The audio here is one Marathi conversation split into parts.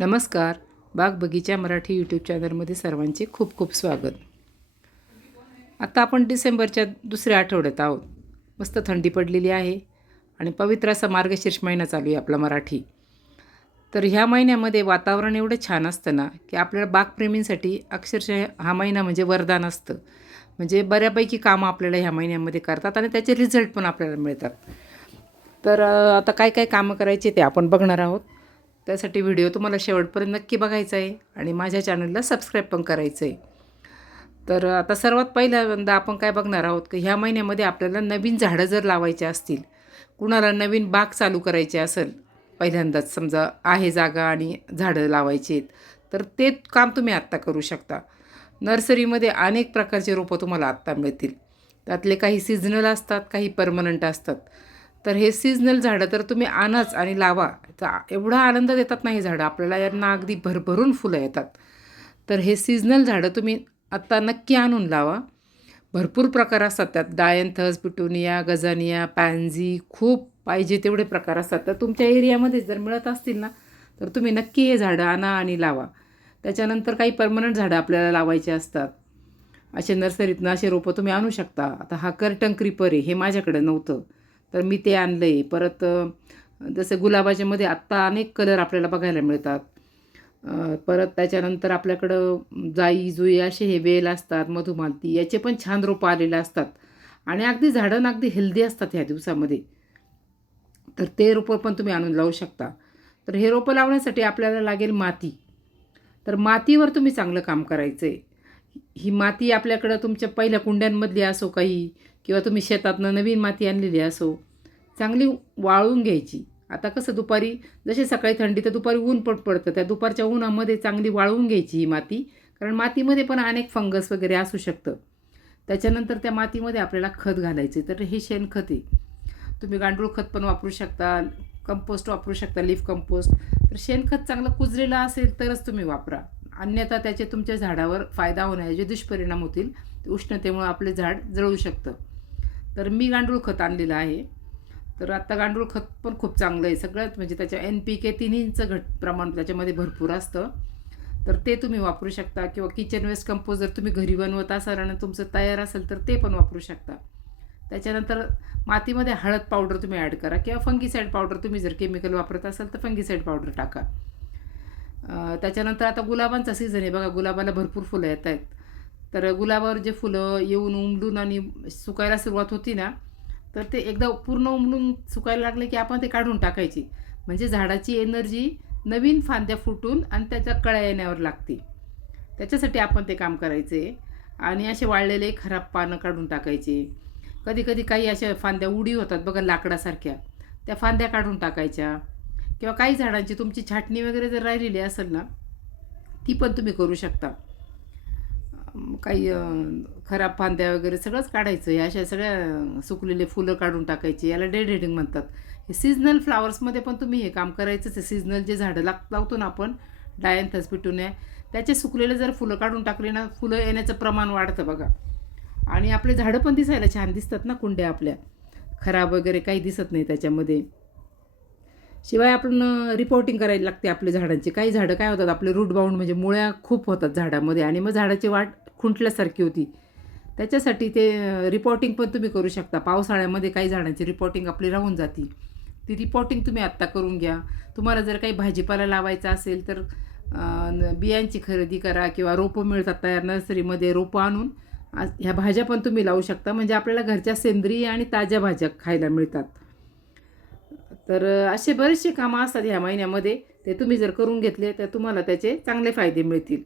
नमस्कार. बाग बगीचा मराठी यूट्यूब चॅनलमध्ये सर्वांचे खूप खूप स्वागत. आता आपण डिसेंबरच्या दुसऱ्या आठवड्यात आहोत. मस्त थंडी पडलेली आहे आणि पवित्र असा मार्गशीर्ष महिना चालू आहे आपला मराठी. तर ह्या महिन्यामध्ये वातावरण एवढं छान असतं ना की आपल्याला बागप्रेमींसाठी अक्षरशः हा महिना म्हणजे वरदान असतं. म्हणजे बऱ्यापैकी कामं आपल्याला ह्या महिन्यामध्ये करतात आणि त्याचे रिझल्ट पण आपल्याला मिळतात. तर आता काय काय कामं करायचे ते आपण बघणार आहोत. त्यासाठी व्हिडिओ तुम्हाला शेवटपर्यंत नक्की बघायचा आहे आणि माझ्या चॅनलला सबस्क्राईब पण करायचं आहे. तर आता सर्वात पहिल्यांदा आपण काय बघणार आहोत की ह्या महिन्यामध्ये आपल्याला नवीन झाडं जर लावायचे असतील कुणाला नवीन बाग चालू करायची असेल पहिल्यांदाच समजा आहे जागा आणि झाडं लावायची आहेत तर ते काम तुम्ही आत्ता करू शकता. नर्सरीमध्ये अनेक प्रकारचे रोपं तुम्हाला आत्ता मिळतील. त्यातले काही सिजनल असतात काही परमनंट असतात. तर हे सीजनल झाडं तर तुम्ही आणाच आणि लावा. तर एवढा आनंद देतात नाही झाडं. आपल्याला यांना अगदी भरभरून फुलं येतात. तर हे सीजनल झाडं तुम्ही आत्ता नक्की आणून लावा. भरपूर प्रकार असतात त्यात. डायंथस पिटोनिया गजानिया पॅन्झी खूप पाहिजे तेवढे प्रकार असतात. तर तुमच्या एरियामध्ये जर मिळत असतील ना तर तुम्ही नक्की हे झाडं आणा आणि लावा. त्याच्यानंतर काही परमनंट झाडं आपल्याला लावायचे असतात. असे नर्सरीतनं असे रोपं तुम्ही आणू शकता. आता हा कर्टन क्रीपर आहे. हे माझ्याकडे नव्हतं. तर मी ते आणलं आहे परत जसं गुलाबाच्यामध्ये आत्ता अनेक कलर आपल्याला बघायला मिळतात. परत त्याच्यानंतर आपल्याकडं जाई जुई असे हे वेल असतात मधुमालती याचे पण छान रोपं आलेले असतात. आणि अगदी झाडं ना अगदी हेल्दी असतात ह्या दिवसामध्ये. तर ते रोपं पण तुम्ही आणून लावू शकता. तर हे रोपं लावण्यासाठी आपल्याला लागेल माती. तर मातीवर तुम्ही चांगलं काम करायचं आहे ही माती आपल्याकडं तुमच्या पहिल्या कुंड्यांमधली असो काही किंवा तुम्ही शेतातनं नवीन माती आणलेली असो चांगली वाळून घ्यायची. आता कसं दुपारी जसे सकाळी थंडी तर दुपारी ऊन पण पडतं. त्या दुपारच्या उन्हामध्ये चांगली वाळवून घ्यायची ही माती कारण मातीमध्ये पण अनेक फंगस वगैरे असू शकतं. त्याच्यानंतर त्या मातीमध्ये आपल्याला खत घालायचे तर हे शेणखत आहे. तुम्ही गांडूळ खत पण वापरू शकता कंपोस्ट वापरू शकता लीफ कंपोस्ट. तर शेणखत चांगलं कुजलेलं असेल तरच तुम्ही वापरा. अन्यथा त्याचे तुमच्या झाडावर फायदा होण्याचे दुष्परिणाम होतील उष्णतेमुळं आपले झाड जळू शकतं. तर मी गांडूळ खत आणलेलं आहे. तर आत्ता गांडूळ खत पण खूप चांगलं आहे. सगळ्यात म्हणजे त्याच्या एन पी के तिन्हींचं घट प्रमाण त्याच्यामध्ये भरपूर असतं. तर ते तुम्ही वापरू शकता किंवा किचन वेस्ट कंपोज जर तुम्ही घरी बनवत असाल आणि तुमचं तयार असेल तर ते पण वापरू शकता. त्याच्यानंतर मातीमध्ये हळद पावडर तुम्ही ॲड करा किंवा फंगीसाईड पावडर तुम्ही जर केमिकल वापरत असाल तर फंगीसाईड पावडर टाका. त्याच्यानंतर आता गुलाबांचा सीझन आहे बघा गुलाबाला भरपूर फुलं येत आहेत. तर गुलाबावर जे फुलं येऊन उमलून आणि सुकायला सुरुवात होती ना तर ते एकदा पूर्ण उमलून सुकायला लागले की आपण ते काढून टाकायची. म्हणजे झाडाची एनर्जी नवीन फांद्या फुटून आणि त्याच्या कळ्या येण्यावर लागते. त्याच्यासाठी आपण ते काम करायचे. आणि असे वाळलेले खराब पानं काढून टाकायचे. कधी कधी काही अशा फांद्या उडी होतात बघा लाकडासारख्या. त्या फांद्या काढून टाकायच्या. किंवा काही झाडांची तुमची छाटणी वगैरे जर राहिलेली असेल ना ती पण तुम्ही करू शकता. काही खराब फांद्या वगैरे सगळंच काढायचं. या अशा सगळ्या सुकलेले फुलं काढून टाकायची. याला डेड हेडिंग म्हणतात. हे सीजनल फ्लावर्समध्ये पण तुम्ही हे काम करायचंच आहे. सीजनल जे झाडं लाग लावतो ना आपण डायन पिटून्या त्याचे सुकलेले जर फुलं काढून टाकले ना फुलं येण्याचं प्रमाण वाढतं बघा. आणि आपले झाडं पण दिसायला छान दिसतात ना कुंड्या आपल्या. खराब वगैरे काही दिसत नाही त्याच्यामध्ये. शिवाय आपण रिपोर्टिंग करायला लागते आपल्या झाडांची. काही झाडं काय होतात आपले रूट बाउंड म्हणजे मुळ्या खूप होतात झाडामध्ये आणि मग झाडाची वाट खुंटल्यासारखी होती. त्याच्यासाठी ते रिपोर्टिंग पण तुम्ही करू शकता. पावसाळ्यामध्ये काही झाडांची रिपोर्टिंग आपली राहून जाती. ती रिपोर्टिंग तुम्ही आत्ता करून घ्या. तुम्हाला जर काही भाजीपाला लावायचा असेल तर बियांची खरेदी करा किंवा रोपं मिळतात तयार नर्सरीमध्ये रोपं आणून आज ह्या भाज्या पण तुम्ही लावू शकता. म्हणजे आपल्याला घरच्या सेंद्रिय आणि ताज्या भाज्या खायला मिळतात. तर असे बरेचसे कामं असतात ह्या महिन्यामध्ये. ते तुम्ही जर करून घेतले तर तुम्हाला त्याचे चांगले फायदे मिळतील.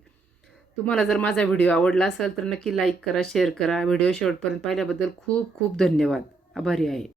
तुम्हाला जर माझा व्हिडिओ आवडला असेल तर नक्की लाईक करा शेअर करा. व्हिडिओ शेवटपर्यंत पाहिल्याबद्दल खूप खूप धन्यवाद. आभारी आहे.